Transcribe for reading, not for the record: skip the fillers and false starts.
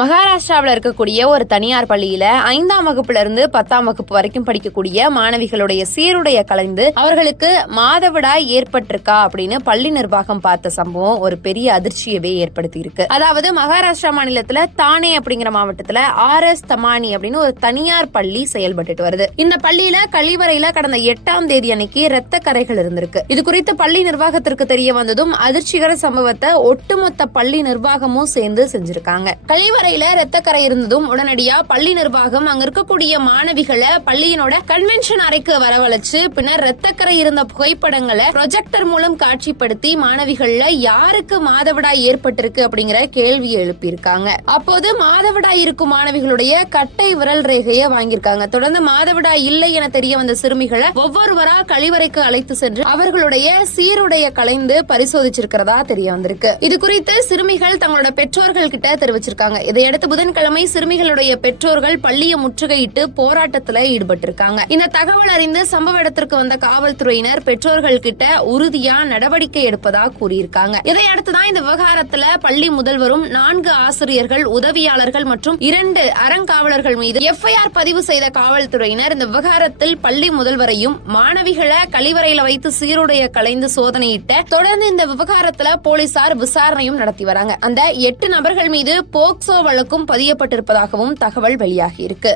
மகாராஷ்டிராவில் இருக்கக்கூடிய ஒரு தனியார் பள்ளியில 5ஆம் வகுப்புல இருந்து 10ஆம் வகுப்பு வரைக்கும் படிக்கக்கூடிய மாணவிகளுடைய சீருடைய கலைந்து அவர்களுக்கு மாதவிடாய் ஏற்பட்டிருக்கா அப்படின்னு பள்ளி நிர்வாகம் பார்த்த சம்பவம் ஒரு பெரிய அதிர்ச்சியவே ஏற்படுத்தி இருக்கு. அதாவது மகாராஷ்டிரா மாநிலத்துல தானே அப்படிங்கிற மாவட்டத்துல RS தமானி அப்படின்னு ஒரு தனியார் பள்ளி செயல்பட்டு வருது. இந்த பள்ளியில கழிவறையில கடந்த 8ஆம் தேதி அன்னைக்கு இரத்த கரைகள் இருந்திருக்கு. இது குறித்து பள்ளி நிர்வாகத்திற்கு தெரிய வந்ததும் அதிர்ச்சிகர சம்பவத்தை ஒட்டுமொத்த பள்ளி நிர்வாகமும் சேர்ந்து செஞ்சிருக்காங்க. கழிவறையில ரத்தக்கரை இருந்ததும் உடனடியா பள்ளி நிர்வாகம் அங்க இருக்கக்கூடிய மாணவிகளை பள்ளியினோட கன்வென்ஷன் அறைக்கு வரவழைச்சு பின்னர் ரத்தக்கரை இருந்த புகைப்படங்களை ப்ரொஜெக்டர் மூலம் காட்சிப்படுத்தி மாணவிகள்ல யாருக்கு மாதவிடாய் ஏற்பட்டிருக்கு அப்படிங்கிற கேள்வியை எழுப்பியிருக்காங்க. அப்போது மாதவிடாய் இருக்கும் மாணவிகளுடைய கட்டை விரல் ரேகையை வாங்கியிருக்காங்க. தொடர்ந்து மாதவிடாய் இல்லை என தெரிய வந்த சிறுமிகளை ஒவ்வொருவரா கழிவறைக்கு அழைத்து சென்று அவர்களுடைய சீருடைய கலைந்து பரிசோதிச்சிருக்கிறதா தெரிய வந்திருக்கு. இது குறித்து சிறுமிகள் தங்களோட பெற்றோர்கள் கிட்ட தெரிவிச்சிருக்காங்க. இதையடுத்து புதன்கிழமை சிறுமிகளுடைய பெற்றோர்கள் பள்ளியை முற்றுகையிட்டு போராட்டத்தில் ஈடுபட்டிருக்காங்க. இந்த தகவல் அறிந்து சம்பவ இடத்திற்கு வந்த காவல்துறையினர் பெற்றோர்கள் கிட்ட உறுதியா நடவடிக்கை எடுப்பதா கூறியிருக்காங்க. இதையடுத்துதான் இந்த விவகாரத்துல பள்ளி முதல்வரும் 4 ஆசிரியர்கள், உதவியாளர்கள் மற்றும் 2 அறங்காவலர்கள் மீது FIR பதிவு செய்த காவல்துறையினர் இந்த விவகாரத்தில் பள்ளி முதல்வரையும் மாணவிகளை கழிவறையில வைத்து சீருடைய கலைந்து சோதனையிட்ட தொடர்ந்து இந்த விவகாரத்துல போலீசார் விசாரணையும் நடத்தி வராங்க. அந்த 8 நபர்கள் மீது போக்சோ வழக்கும் பதியப்பட்டிருப்பதாகவும் தகவல் வெளியாகி இருக்கு.